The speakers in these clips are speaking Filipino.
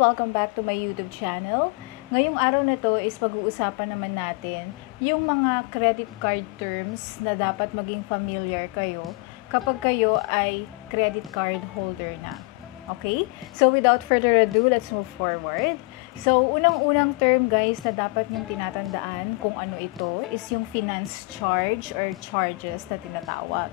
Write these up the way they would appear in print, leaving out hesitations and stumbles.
Welcome back to my YouTube channel. Ngayong araw na to is pag-uusapan naman natin yung mga credit card terms na dapat maging familiar kayo kapag kayo ay credit card holder na. Okay? So without further ado, let's move forward. So unang-unang term guys na dapat yung tinatandaan kung ano ito is yung finance charge or charges na tinatawag.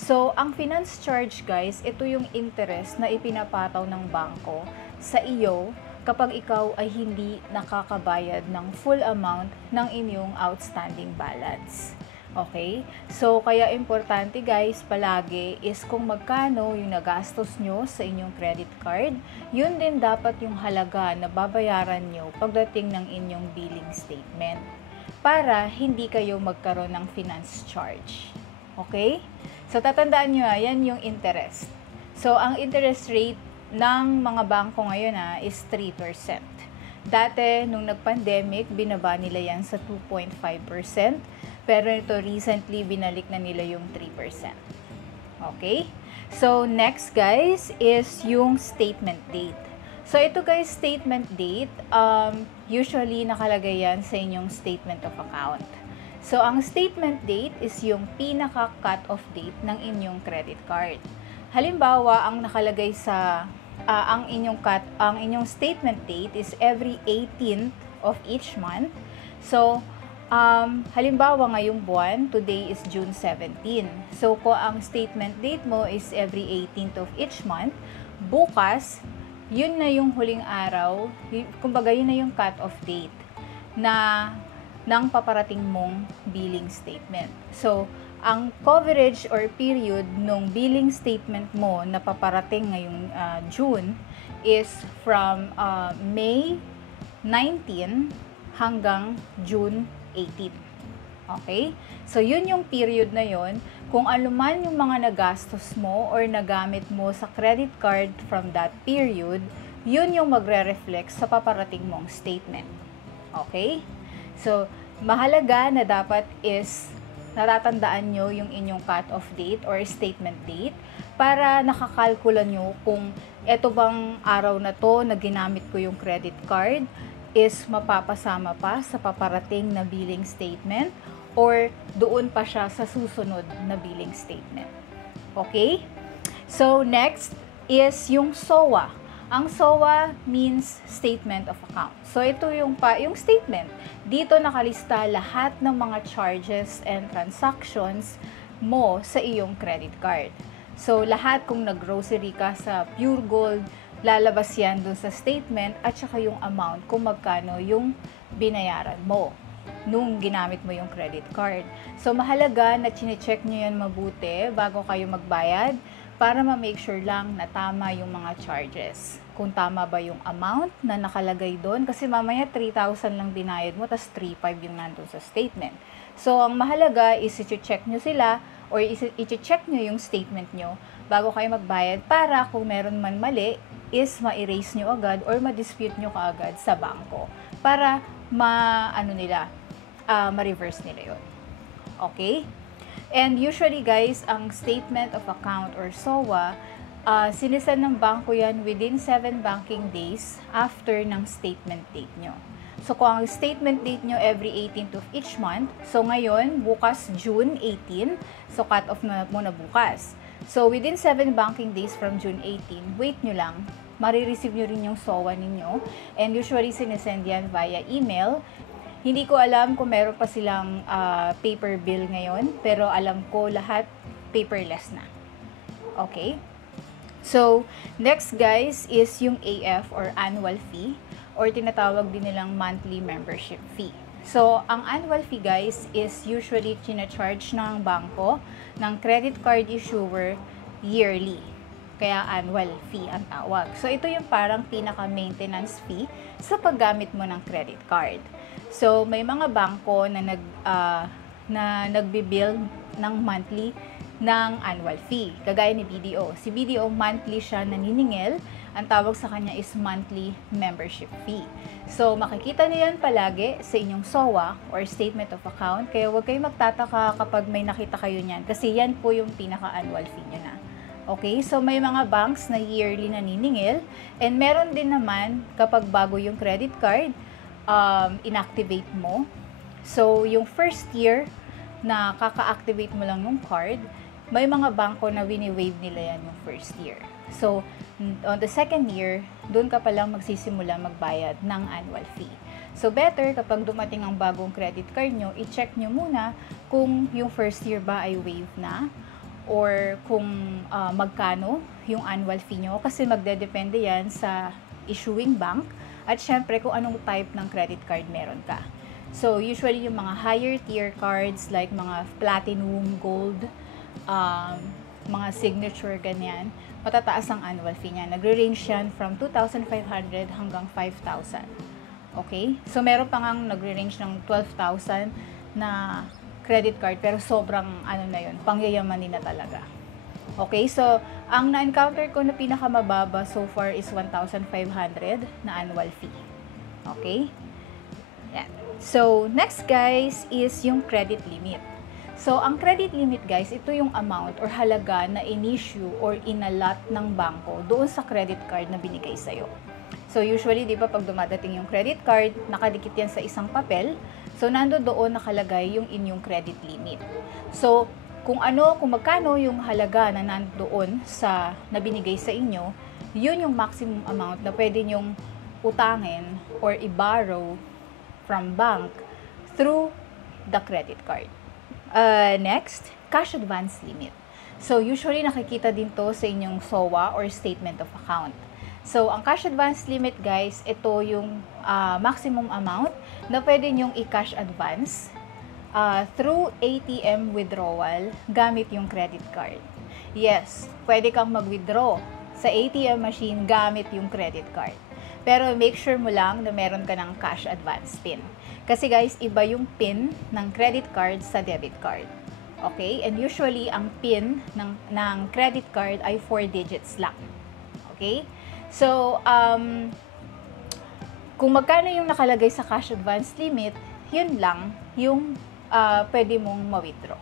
So, ang finance charge guys, ito yung interest na ipinapataw ng bangko sa iyo kapag ikaw ay hindi nakakabayad ng full amount ng inyong outstanding balance. Okay? So, kaya importante guys, palagi is kung magkano yung nagastos nyo sa inyong credit card, yun din dapat yung halaga na babayaran nyo pagdating ng inyong billing statement para hindi kayo magkaroon ng finance charge. Okay? So, tatandaan nyo, yan yung interest. So, ang interest rate ng mga bangko ngayon is 3%. Dati, nung nag-pandemic, binaba nila yan sa 2.5%. Pero ito, recently, binalik na nila yung 3%. Okay? So, next guys, is yung statement date. So, ito guys, statement date, usually nakalagay yan sa inyong statement of account. So, ang statement date is yung pinaka-cut-off date ng inyong credit card. Halimbawa, ang nakalagay sa ang inyong statement date is every 18th of each month. So, halimbawa ngayong buwan, today is June 17. So, kung ang statement date mo is every 18th of each month, bukas, yun na yung huling araw, kumbaga yun na yung cut-off date ng paparating mong billing statement. So, ang coverage or period nung billing statement mo na paparating ngayong June is from May 19 hanggang June 18. Okay? So, yun yung period na yun. Kung anuman yung mga nagastos mo or nagamit mo sa credit card from that period, yun yung magre-reflect sa paparating mong statement. Okay? So, mahalaga na dapat is natatandaan nyo yung inyong cut-off date or statement date para nakakalkula nyo kung eto bang araw na to na ginamit ko yung credit card is mapapasama pa sa paparating na billing statement or doon pa siya sa susunod na billing statement. Okay? So, next is yung SOA. Ang SOA means Statement of Account. So, ito yung statement. Dito nakalista lahat ng mga charges and transactions mo sa iyong credit card. So, lahat kung nag-grocery ka sa Pure Gold, lalabas yan dun sa statement at saka yung amount kung magkano yung binayaran mo nung ginamit mo yung credit card. So, mahalaga na chine-check nyo yan mabuti bago kayo magbayad para ma-make sure lang na tama yung mga charges. Kung tama ba yung amount na nakalagay doon. Kasi mamaya 3,000 lang binayad mo, tas 3,500 yung nandun sa statement. So, ang mahalaga is i-check nyo sila or i-check nyo yung statement nyo bago kayo magbayad para kung meron man mali is ma-erase nyo agad or ma-dispute nyo kaagad sa bangko para ma-reverse nila yun. Okay? And usually guys, ang statement of account or SOA, sinisend ng bangko yan within 7 banking days after ng statement date nyo. So kung ang statement date nyo every 18th of each month, so ngayon, bukas June 18, so cut off na muna bukas. So within 7 banking days from June 18, wait nyo lang, marireceive nyo rin yung SOA ninyo. And usually sinisend yan via email. Hindi ko alam kung meron pa silang paper bill ngayon, pero alam ko lahat paperless na. Okay? So, next guys is yung AF or annual fee or tinatawag din nilang monthly membership fee. So, ang annual fee guys is usually charge ng bangko ng credit card issuer yearly. Kaya annual fee ang tawag. So, ito yung parang pinaka-maintenance fee sa paggamit mo ng credit card. So, may mga bangko na nagbibill ng monthly ng annual fee. Kagaya ni BDO. Si BDO, monthly siya naniningil. Ang tawag sa kanya is monthly membership fee. So, makikita niyo yan palagi sa inyong SOA or Statement of Account. Kaya huwag kayong magtataka kapag may nakita kayo niyan. Kasi yan po yung pinaka-annual fee nyo na. Okay, so may mga banks na yearly naniningil, and meron din naman kapag bago yung credit card, inactivate mo. So, yung first year na kaka-activate mo lang yung card, may mga bangko na wini-waive nila yan yung first year. So, on the second year, doon ka palang magsisimula magbayad ng annual fee. So, better kapag dumating ang bagong credit card nyo, i-check nyo muna kung yung first year ba ay waive na, or kung magkano yung annual fee nyo, kasi magdedepende yan sa issuing bank, at syempre kung anong type ng credit card meron ka. So, usually yung mga higher tier cards like mga platinum, gold, mga signature, ganyan, matataas ang annual fee niya. Nagre-range yan from 2,500 hanggang 5,000. Okay? So, meron pa ngang nagre-range ng 12,000 na credit card, pero sobrang ano na yun, pangyayamanin na talaga. Okay, so ang na-encounter ko na pinakamababa so far is 1,500 na annual fee. Okay? Yeah. So, next guys is yung credit limit. So, ang credit limit guys, ito yung amount or halaga na in-issue or in-allot ng bangko doon sa credit card na binigay sa'yo. So, usually, di ba, pag dumadating yung credit card, nakadikit yan sa isang papel. So, nando doon nakalagay yung inyong credit limit. So, kung magkano yung halaga na nandoon sa nabinigay sa inyo, yun yung maximum amount na pwede nyong utangin or i-borrow from bank through the credit card. Next, cash advance limit. So, usually nakikita din to sa inyong SOA or statement of account. So, ang cash advance limit guys, ito yung maximum amount na pwede nyong i-cash advance through ATM withdrawal gamit yung credit card. Yes, pwede kang mag-withdraw sa ATM machine gamit yung credit card. Pero make sure mo lang na meron ka ng cash advance PIN. Kasi guys, iba yung PIN ng credit card sa debit card. Okay? And usually, ang PIN ng credit card ay 4 digits lang. Okay? So, kung magkano yung nakalagay sa cash advance limit, yun lang yung pwede mong ma-withdraw.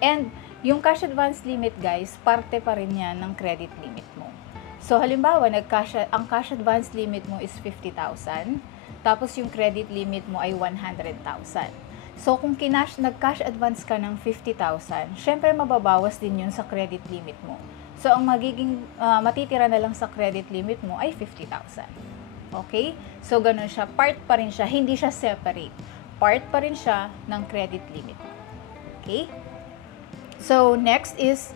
And yung cash advance limit guys, parte pa rin yan ng credit limit mo. So, halimbawa, ang cash advance limit mo is 50,000, tapos yung credit limit mo ay 100,000. So, kung nag-cash advance ka ng 50,000, syempre mababawas din yun sa credit limit mo. So, ang magiging matitira na lang sa credit limit mo ay 50,000. Okay? So, ganun siya. Part pa rin siya. Hindi siya separate. Part pa rin siya ng credit limit. Okay? So, next is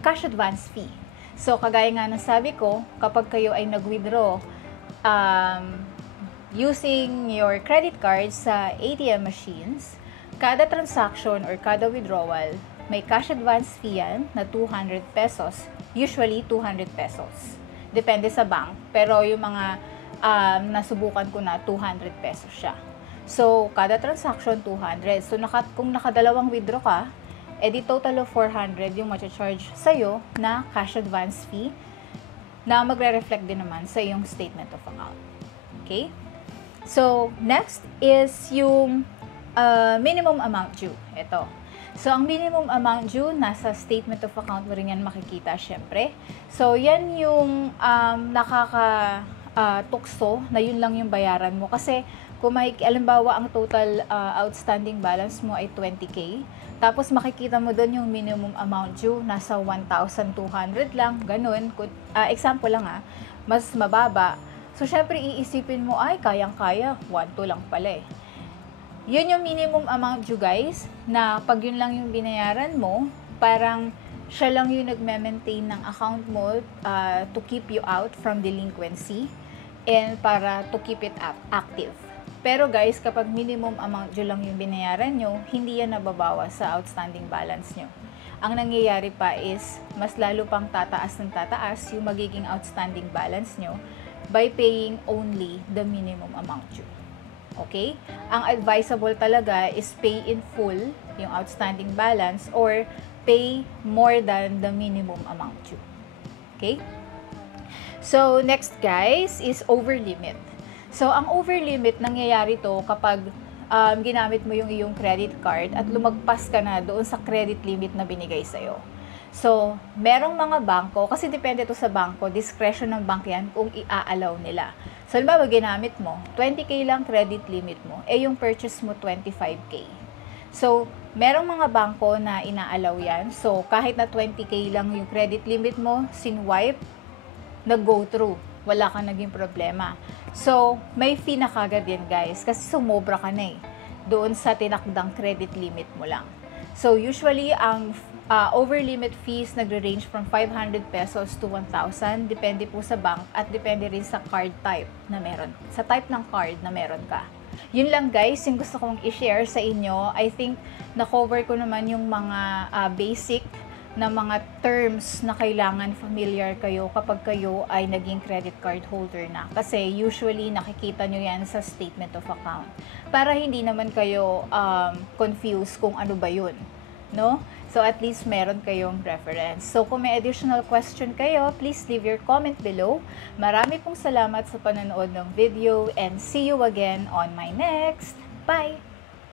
cash advance fee. So, kagaya nga ng sabi ko, kapag kayo ay nag-withdraw using your credit card sa ATM machines, kada transaction or kada withdrawal, may cash advance fee yan na 200 pesos. Usually, 200 pesos. Depende sa bank. Pero yung mga nasubukan ko na, 200 pesos siya. So, kada transaction, 200. So, kung nakadalawang withdraw ka, edi total of 400 yung ma-charge sa'yo na cash advance fee na magre-reflect din naman sa iyong statement of account. Okay? So, next is yung minimum amount due. Ito. So, ang minimum amount due, nasa statement of account mo rin yan makikita, syempre. So, yan yung tukso na yun lang yung bayaran mo. Kasi, kung alimbawa, ang total outstanding balance mo ay 20K, tapos makikita mo doon yung minimum amount due, nasa 1,200 lang, ganun. Example lang mas mababa. So, syempre, iisipin mo, ay, kayang-kaya, 1,2 lang pala eh. Yun yung minimum amount due guys, na pag yun lang yung binayaran mo, parang siya lang yung nagme-maintain ng account mo to keep you out from delinquency and para to keep it active. Pero guys, kapag minimum amount due lang yung binayaran nyo, hindi yan nababawas sa outstanding balance nyo. Ang nangyayari pa is, mas lalo pang tataas ng tataas yung magiging outstanding balance nyo by paying only the minimum amount due. Okay? Ang advisable talaga is pay in full yung outstanding balance or pay more than the minimum amount due. Okay? So, next guys is over limit. So, ang over limit, nangyayari to kapag ginamit mo yung iyong credit card at lumagpas ka na doon sa credit limit na binigay sa'yo. So, merong mga bangko, kasi depende to sa bangko, discretion ng bank yan kung i-allow nila. So, halimbawa, ginamit mo, 20K lang credit limit mo, yung purchase mo 25K. So, merong mga bangko na ina-allow yan. So, kahit na 20K lang yung credit limit mo, sinwipe, nag-go through. Wala kang naging problema. So, may fee na kagad yan, guys, kasi sumobra ka na doon sa tinakdang credit limit mo lang. So, usually, ang over limit fees nagre-range from 500 pesos to 1,000. Depende po sa bank at depende rin sa card type na meron. Sa type ng card na meron ka. Yun lang guys, yung gusto kong i-share sa inyo. I think na-cover ko naman yung mga basic na mga terms na kailangan familiar kayo kapag kayo ay naging credit card holder na. Kasi usually nakikita nyo yan sa statement of account. Para hindi naman kayo confused kung ano ba yun. No? So, at least meron kayong reference. So, kung may additional question kayo, please leave your comment below. Marami pong salamat sa panonood ng video and see you again on my next. Bye!